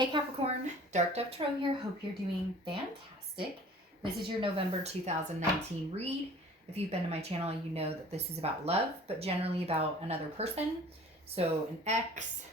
Hey Capricorn, Dark Dove Tarot here. Hope you're doing fantastic. This is your November 2019 read. If you've been to my channel, you know that this is about love, but generally about another person. So an ex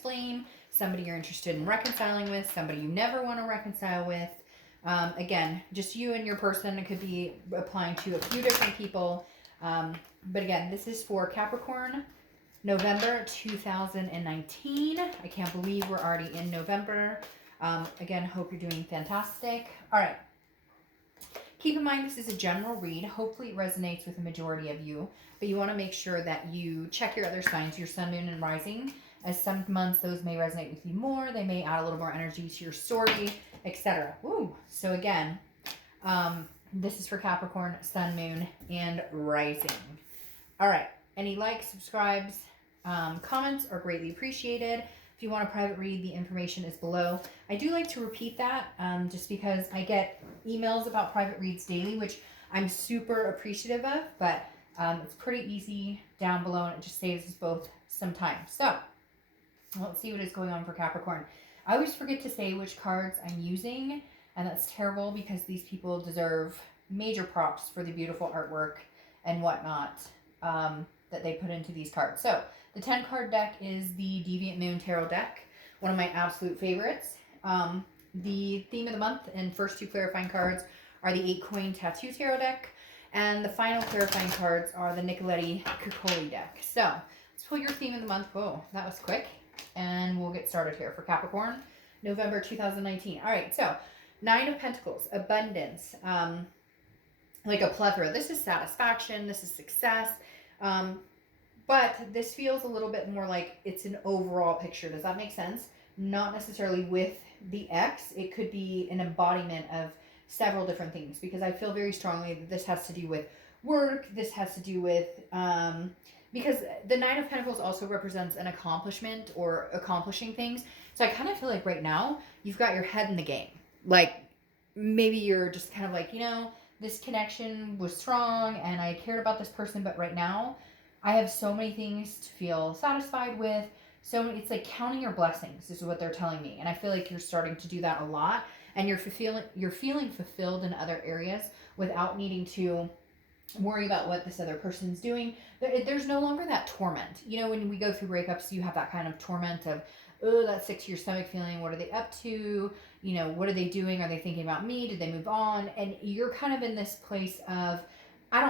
flame, somebody you're interested in reconciling with, somebody you never want to reconcile with. Again, just you and your person. It could be applying to a few different people. But again, this is for Capricorn, November 2019. I can't believe we're already in November. Again, hope you're doing fantastic. All right. Keep in mind, this is a general read. Hopefully it resonates with the majority of you, but you want to make sure that you check your other signs, your sun, moon, and rising, as some months those may resonate with you more. They may add a little more energy to your story, etc. Ooh. So again, this is for Capricorn, sun, moon, and rising. All right. Any likes, subscribes, comments are greatly appreciated. If you want a private read, the information is below. I do like to repeat that just because I get emails about private reads daily, which I'm super appreciative of, but it's pretty easy down below and it just saves us both some time. So let's see what is going on for Capricorn. I always forget to say which cards I'm using, and that's terrible because these people deserve major props for the beautiful artwork and whatnot that they put into these cards. So the 10 card deck is the Deviant Moon Tarot deck, one of my absolute favorites. The theme of the month and first two clarifying cards are the 8 Coin Tattoo Tarot deck, and the final clarifying cards are the Nicoletti Caccoli deck. So let's pull your theme of the month. Whoa, that was quick. And we'll get started here for Capricorn, November 2019. All right, so 9 of Pentacles, abundance, like a plethora. This is satisfaction. This is success. But this feels a little bit more like it's an overall picture. Does that make sense? Not necessarily with the X. It could be an embodiment of several different things, because I feel very strongly that this has to do with work. This has to do with, because the 9 of Pentacles also represents an accomplishment or accomplishing things. So I kind of feel like right now you've got your head in the game. Like maybe you're just kind of like, this connection was strong and I cared about this person, but right now I have so many things to feel satisfied with. So it's like counting your blessings is what they're telling me. And I feel like you're starting to do that a lot, and you're feeling fulfilled in other areas without needing to worry about what this other person's doing. There's no longer that torment. When we go through breakups, you have that kind of torment of, oh, that sick to your stomach feeling. What are they up to? What are they doing? Are they thinking about me? Did they move on? And you're kind of in this place of, I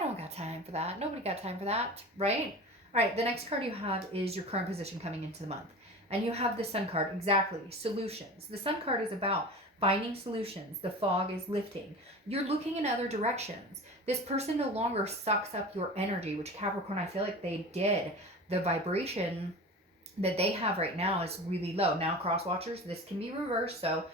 don't got time for that. Nobody got time for that, right? All right, the next card you have is your current position coming into the month. And you have the Sun card, exactly, solutions. The Sun card is about finding solutions. The fog is lifting. You're looking in other directions. This person no longer sucks up your energy, which Capricorn, I feel like they did. The vibration that they have right now is really low. Now, cross watchers, this can be reversed. So,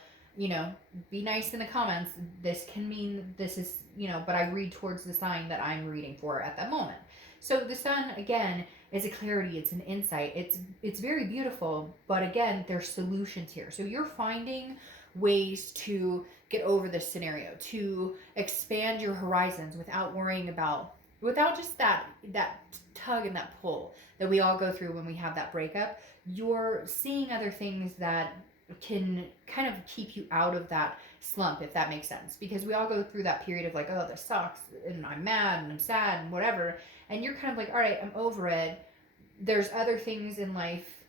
be nice in the comments. This can mean this is, but I read towards the sign that I'm reading for at that moment. So the Sun, again, is a clarity. It's an insight. It's very beautiful. But again, there's solutions here. So you're finding ways to get over this scenario, to expand your horizons without worrying about, without just that tug and that pull that we all go through when we have that breakup. You're seeing other things that can kind of keep you out of that slump, if that makes sense. Because we all go through that period of like, oh, this sucks, and I'm mad, and I'm sad, and whatever. And you're kind of like, all right, I'm over it. There's other things in life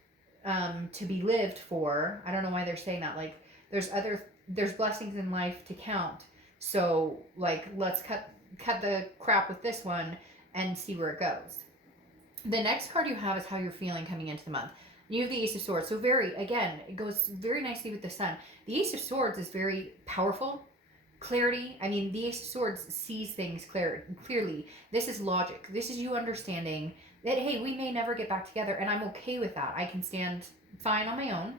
to be lived for. I don't know why they're saying that. Like, there's blessings in life to count. So, like, let's cut the crap with this one and see where it goes. The next card you have is how you're feeling coming into the month. You have the Ace of Swords. So it goes very nicely with the Sun. The Ace of Swords is very powerful. Clarity. I mean, the Ace of Swords sees things clearly. This is logic. This is you understanding that, hey, we may never get back together, and I'm okay with that. I can stand fine on my own.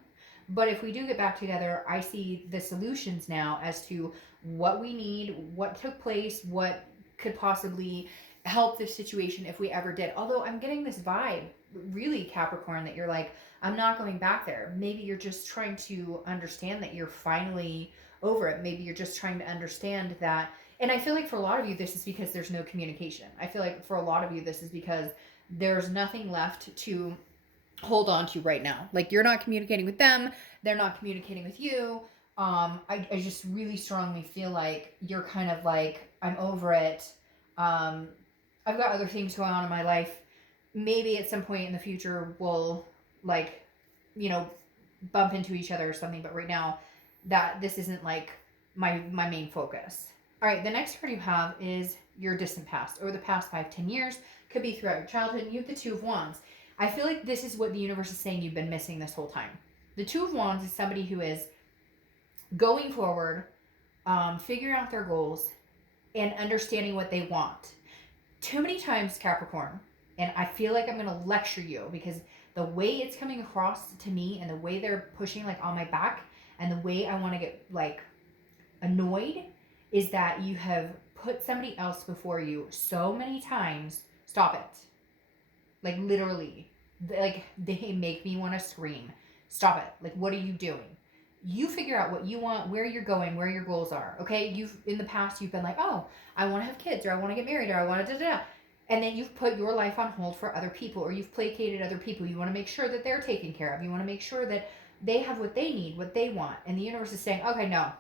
But if we do get back together, I see the solutions now as to what we need, what took place, what could possibly help this situation if we ever did. Although I'm getting this vibe, really, Capricorn, that you're like, I'm not going back there. Maybe you're just trying to understand that you're finally over it. Maybe you're just trying to understand that. And I feel like for a lot of you, this is because there's no communication. I feel like for a lot of you, this is because there's nothing left to hold on to right now. Like, you're not communicating with them, they're not communicating with you. I just really strongly feel like you're kind of like, I'm over it. Um, I've got other things going on in my life. Maybe at some point in the future we'll, like, you know, bump into each other or something. But right now, that this isn't like my main focus. All right, the next card you have is your distant past, or the past 5-10 years. Could be throughout your childhood. You have the Two of Wands. I feel like this is what the universe is saying you've been missing this whole time. The Two of Wands is somebody who is going forward, figuring out their goals, and understanding what they want. Too many times, Capricorn, and I feel like I'm going to lecture you because the way it's coming across to me and the way they're pushing like on my back and the way I want to get like annoyed is that you have put somebody else before you so many times. Stop it. Like, literally. Like, they make me want to scream. Stop it. Like, what are you doing? You figure out what you want, where you're going, where your goals are. Okay? In the past, you've been like, oh, I want to have kids, or I want to get married, or I want to da-da-da. And then you've put your life on hold for other people, or you've placated other people. You want to make sure that they're taken care of. You want to make sure that they have what they need, what they want. And the universe is saying, okay, no.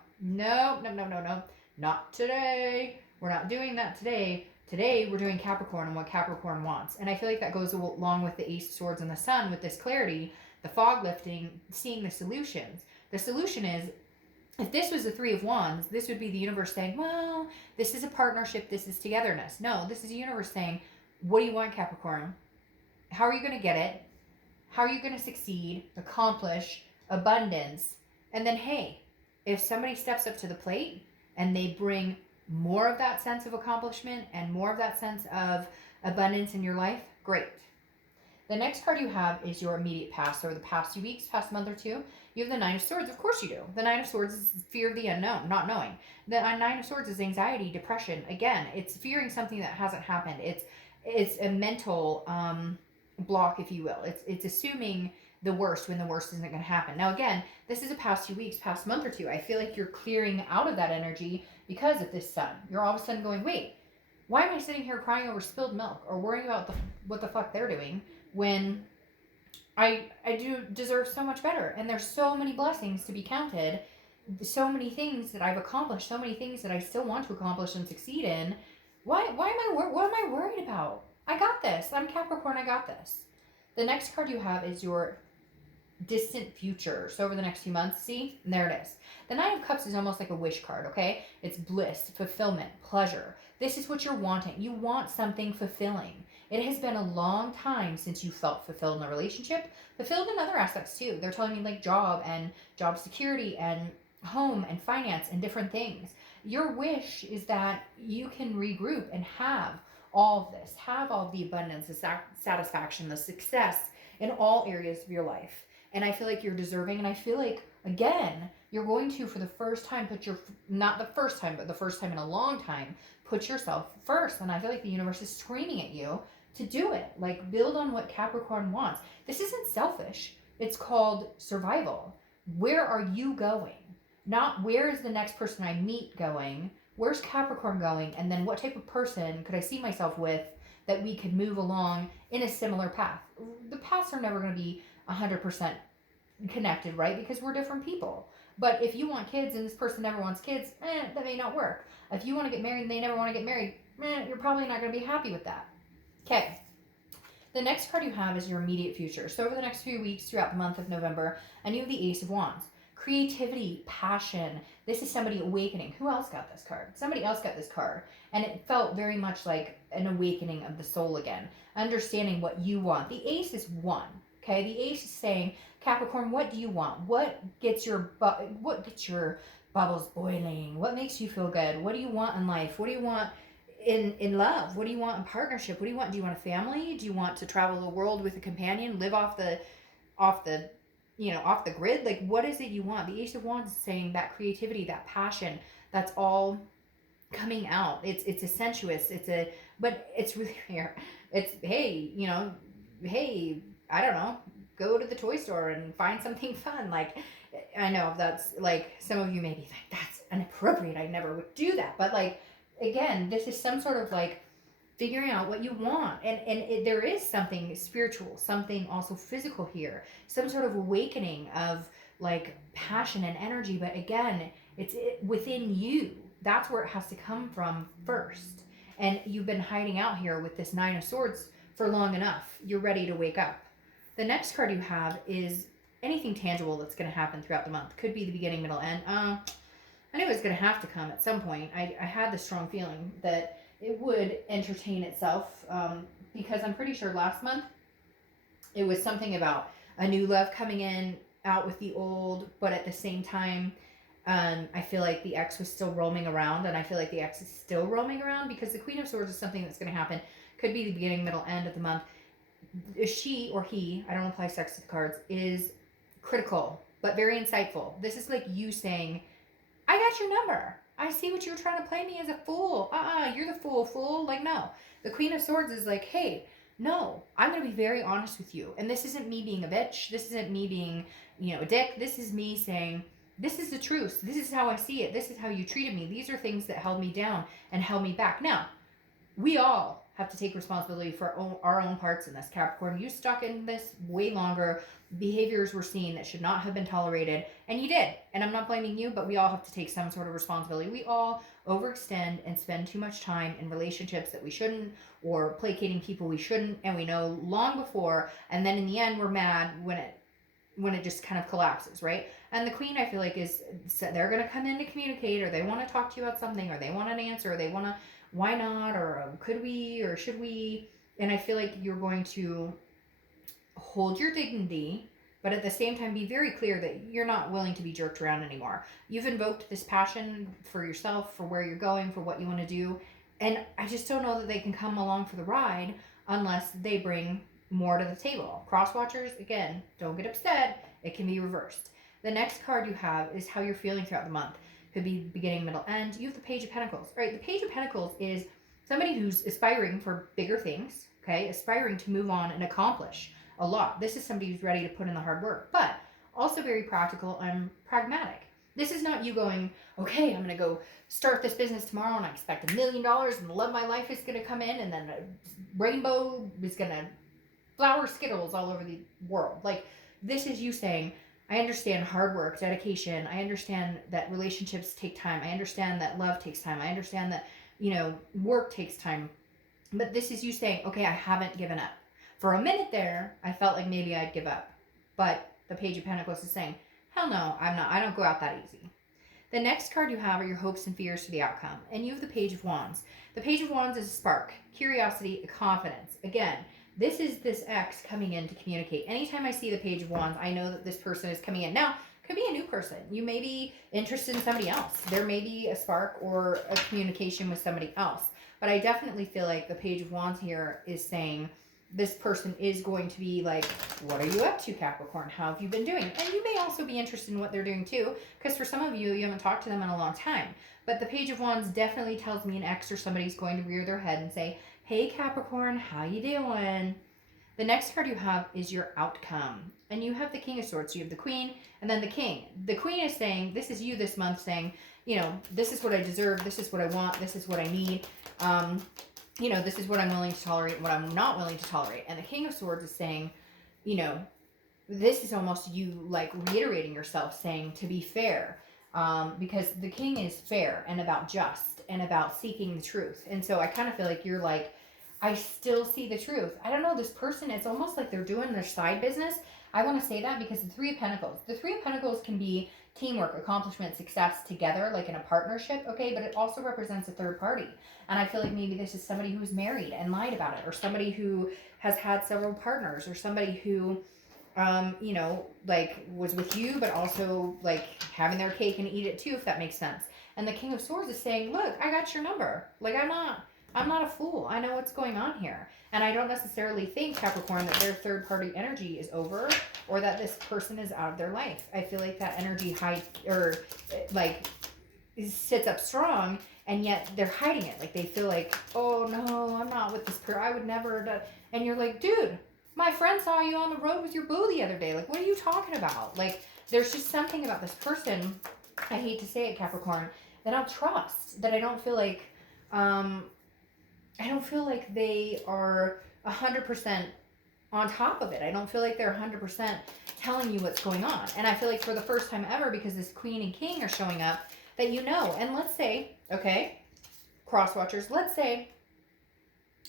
Not today. We're not doing that today. Today, we're doing Capricorn and what Capricorn wants. And I feel like that goes along with the Ace of Swords and the Sun with this clarity, the fog lifting, seeing the solutions. The solution is, if this was the Three of Wands, this would be the universe saying, well, this is a partnership, this is togetherness. No, this is the universe saying, what do you want, Capricorn? How are you going to get it? How are you going to succeed, accomplish, abundance? And then, hey, if somebody steps up to the plate and they bring more of that sense of accomplishment and more of that sense of abundance in your life, great. The next card you have is your immediate past, or the past few weeks, past month or two. You have the Nine of Swords. Of course you do. The Nine of Swords is fear of the unknown, not knowing. The Nine of Swords is anxiety, depression. Again, it's fearing something that hasn't happened. It's a mental block, if you will. It's assuming the worst when the worst isn't going to happen. Now, again, this is a past few weeks, past month or two. I feel like you're clearing out of that energy because of this sun. You're all of a sudden going, wait, why am I sitting here crying over spilled milk or worrying about what the fuck they're doing when I do deserve so much better? And there's so many blessings to be counted, so many things that I've accomplished, so many things that I still want to accomplish and succeed in. What am I worried about? I got this. I'm Capricorn. I got this. The next card you have is your distant future. So over the next few months, see? And there it is. The Nine of Cups is almost like a wish card, okay? It's bliss, fulfillment, pleasure. This is what you're wanting. You want something fulfilling. It has been a long time since you felt fulfilled in a relationship, fulfilled in other aspects too. They're telling me like job and job security and home and finance and different things. Your wish is that you can regroup and have all of this, have all the abundance, the satisfaction, the success in all areas of your life. And I feel like you're deserving, and I feel like, again, you're going to, for the first time, not the first time, but the first time in a long time, put yourself first. And I feel like the universe is screaming at you to do it. Like, build on what Capricorn wants. This isn't selfish. It's called survival. Where are you going? Not where is the next person I meet going? Where's Capricorn going? And then what type of person could I see myself with that we could move along in a similar path? The paths are never going to be 100% connected, right? Because we're different people. But if you want kids and this person never wants kids, that may not work. If you want to get married and they never want to get married, you're probably not going to be happy with that. Okay. The next card you have is your immediate future. So over the next few weeks throughout the month of November, and you have the Ace of Wands. Creativity, passion. This is somebody awakening. Who else got this card? Somebody else got this card. And it felt very much like an awakening of the soul again. Understanding what you want. The Ace is one. Okay, the Ace is saying, Capricorn, what do you want? What gets your bubbles boiling? What makes you feel good? What do you want in life? What do you want in love? What do you want in partnership? What do you want? Do you want a family? Do you want to travel the world with a companion? Live off the grid? Like, what is it you want? The Ace of Wands is saying that creativity, that passion, that's all coming out. It's a sensuous. But it's really rare. It's hey, I don't know, go to the toy store and find something fun. Like, I know that's like, some of you may be like, that's inappropriate. I never would do that. But like, again, this is some sort of like figuring out what you want. And there is something spiritual, something also physical here, some sort of awakening of like passion and energy. But again, it's within you. That's where it has to come from first. And you've been hiding out here with this Nine of Swords for long enough. You're ready to wake up. The next card you have is anything tangible that's going to happen throughout the month. Could be the beginning, middle, end. I knew it was going to have to come at some point. I had the strong feeling that it would entertain itself, because I'm pretty sure last month it was something about a new love coming in, out with the old, but at the same time, I feel like the ex was still roaming around, and I feel like the ex is still roaming around, because the Queen of Swords is something that's going to happen. Could be the beginning, middle, end of the month. She or he, I don't apply sex to the cards, is critical, but very insightful. This is like you saying, I got your number. I see what you were trying to play me as a fool. You're the fool. Like, no. The Queen of Swords is like, hey, no, I'm going to be very honest with you. And this isn't me being a bitch. This isn't me being, a dick. This is me saying, this is the truth. This is how I see it. This is how you treated me. These are things that held me down and held me back. Now, we all have to take responsibility for our own parts in this, Capricorn. You stuck in this way longer. Behaviors were seen that should not have been tolerated, and you did. And I'm not blaming you, but we all have to take some sort of responsibility. We all overextend and spend too much time in relationships that we shouldn't, or placating people we shouldn't, and we know long before, and then in the end we're mad when it just kind of collapses, right? And the Queen, I feel like, is, they're going to come in to communicate, or they want to talk to you about something, or they want an answer, or they want to, why not, or could we, or should we? And I feel like you're going to hold your dignity, but at the same time be very clear that you're not willing to be jerked around anymore. You've invoked this passion for yourself, for where you're going, for what you want to do, and I just don't know that they can come along for the ride unless they bring more to the table. Cross watchers, again, don't get upset. It can be reversed. The next card you have is how you're feeling throughout the month. Could be beginning, middle, end. You have the Page of Pentacles. All right, the Page of Pentacles is somebody who's aspiring for bigger things, okay? Aspiring to move on and accomplish a lot. This is somebody who's ready to put in the hard work, but also very practical and pragmatic. This is not you going, okay, I'm going to go start this business tomorrow and I expect $1 million and the love of my life is going to come in and then a rainbow is going to flower Skittles all over the world. Like, this is you saying, I understand hard work, dedication. I understand that relationships take time. I understand that love takes time. I understand that, work takes time. But this is you saying, okay, I haven't given up. For a minute there, I felt like maybe I'd give up. But the Page of Pentacles is saying, hell no, I'm not. I don't go out that easy. The next card you have are your hopes and fears for the outcome. And you have the Page of Wands. The Page of Wands is a spark, curiosity, confidence. Again, this is this ex coming in to communicate. Anytime I see the Page of Wands, I know that this person is coming in. Now, it could be a new person. You may be interested in somebody else. There may be a spark or a communication with somebody else. But I definitely feel like the Page of Wands here is saying this person is going to be like, what are you up to, Capricorn? How have you been doing? And you may also be interested in what they're doing too, because for some of you, you haven't talked to them in a long time. But the Page of Wands definitely tells me an ex or somebody's going to rear their head and say, hey, Capricorn, how you doing? The next card you have is your outcome. And you have the King of Swords. You have the Queen and then the King. The Queen is saying, this is you this month saying, this is what I deserve. This is what I want. This is what I need. This is what I'm willing to tolerate and what I'm not willing to tolerate. And the King of Swords is saying, this is almost you like reiterating yourself saying to be fair. Because the King is fair and about just and about seeking the truth. And so I kind of feel like you're like, I still see the truth. I don't know, this person, it's almost like they're doing their side business. I want to say that because the Three of Pentacles. The Three of Pentacles can be teamwork, accomplishment, success together, like in a partnership, okay? But it also represents a third party. And I feel like maybe this is somebody who's married and lied about it, or somebody who has had several partners, or somebody who, was with you, but also like having their cake and eat it too, if that makes sense. And the King of Swords is saying, look, I got your number. Like, I'm not a fool. I know what's going on here. And I don't necessarily think, Capricorn, that their third party energy is over or that this person is out of their life. I feel like that energy sits up strong, and yet they're hiding it. Like, they feel like, oh no, I'm not with this person. I would never. And you're like, dude, my friend saw you on the road with your boo the other day. Like, what are you talking about? Like, there's just something about this person, I hate to say it, Capricorn, that I don't trust, that I don't feel like, I don't feel like they are 100% on top of it. I don't feel like they're 100% telling you what's going on. And I feel like for the first time ever, because this queen and king are showing up, that you know. And let's say, okay, cross watchers, let's say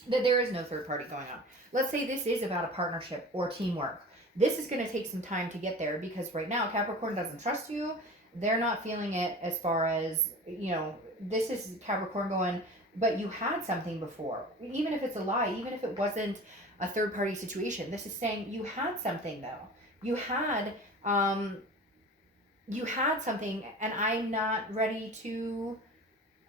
that there is no third party going on. Let's say this is about a partnership or teamwork. This is going to take some time to get there, because right now Capricorn doesn't trust you. They're not feeling it as far as, you know, this is Capricorn going, but you had something before. Even if it's a lie, even if it wasn't a third party situation, this is saying you had something though. You had something, and I'm not ready to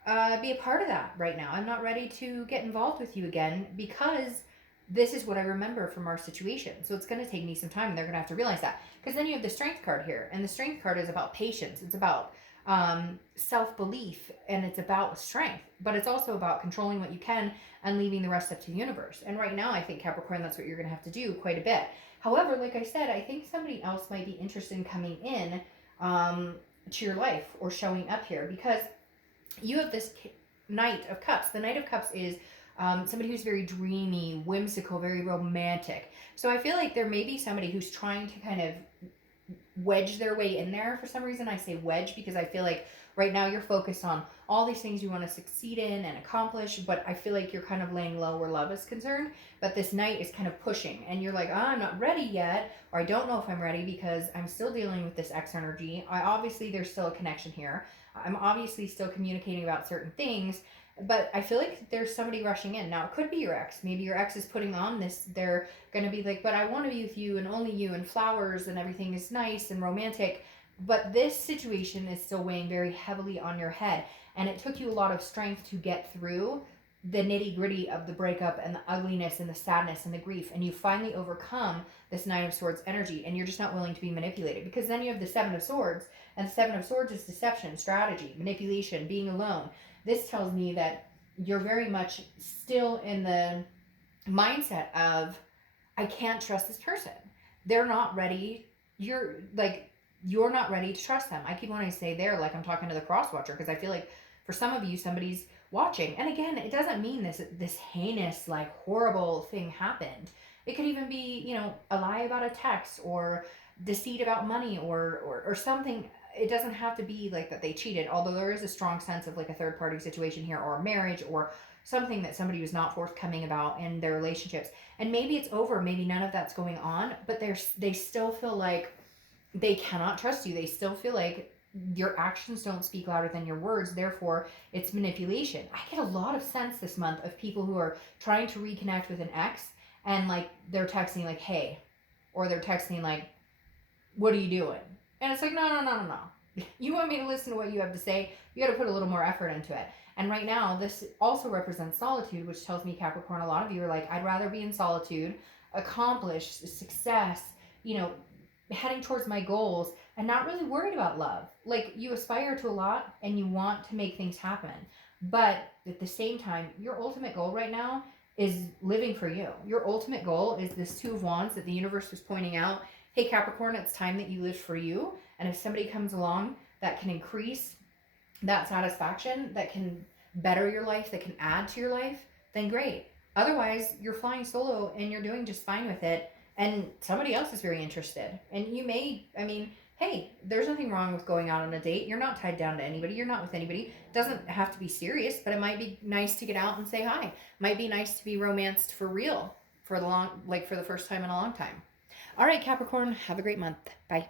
be a part of that right now. I'm not ready to get involved with you again, because this is what I remember from our situation. So it's going to take me some time, and they're going to have to realize that. Because then you have the strength card here, and the strength card is about patience. It's about self-belief, and it's about strength, but it's also about controlling what you can and leaving the rest up to the universe. And right now, I think, Capricorn, that's what you're going to have to do quite a bit. However, like I said, I think somebody else might be interested in coming in to your life or showing up here, because you have this Knight of Cups. The Knight of Cups is somebody who's very dreamy, whimsical, very romantic. So I feel like there may be somebody who's trying to kind of wedge their way in there. For some reason I say wedge, because I feel like right now you're focused on all these things you want to succeed in and accomplish, but I feel like you're kind of laying low where love is concerned. But this Knight is kind of pushing, and you're like, oh, I'm not ready yet, or I don't know if I'm ready because I'm still dealing with this X energy. There's still a connection here. I'm obviously still communicating about certain things, but I feel like there's somebody rushing in. Now, it could be your ex. Maybe your ex is putting on this. They're going to be like, but I want to be with you and only you, and flowers and everything is nice and romantic. But this situation is still weighing very heavily on your head. And it took you a lot of strength to get through the nitty gritty of the breakup and the ugliness and the sadness and the grief. And you finally overcome this Nine of Swords energy, and you're just not willing to be manipulated. Because then you have the Seven of Swords, and the Seven of Swords is deception, strategy, manipulation, being alone. This tells me that you're very much still in the mindset of, I can't trust this person. They're not ready. You're not ready to trust them. I keep wanting to say they're, like I'm talking to the cross watcher, because I feel like for some of you, somebody's watching. And again, it doesn't mean this heinous, like, horrible thing happened. It could even be, you know, a lie about a text, or deceit about money, or something. It doesn't have to be like that they cheated, although there is a strong sense of like a third party situation here, or a marriage, or something that somebody was not forthcoming about in their relationships. And maybe it's over, maybe none of that's going on, but they still feel like they cannot trust you. They still feel like your actions don't speak louder than your words, therefore it's manipulation. I get a lot of sense this month of people who are trying to reconnect with an ex, and like they're texting like, hey, or they're texting like, what are you doing? And it's like, no. You want me to listen to what you have to say? You got to put a little more effort into it. And right now, this also represents solitude, which tells me, Capricorn, a lot of you are like, I'd rather be in solitude, accomplish success, you know, heading towards my goals, and not really worried about love. Like, you aspire to a lot and you want to make things happen. But at the same time, your ultimate goal right now is living for you. Your ultimate goal is this Two of Wands that the universe was pointing out. Hey, Capricorn, it's time that you live for you. And if somebody comes along that can increase that satisfaction, that can better your life, that can add to your life, then great. Otherwise, you're flying solo and you're doing just fine with it. And somebody else is very interested. And you may, hey, there's nothing wrong with going out on a date. You're not tied down to anybody. You're not with anybody. It doesn't have to be serious, but it might be nice to get out and say hi. Might be nice to be romanced for real for the first time in a long time. All right, Capricorn, have a great month. Bye.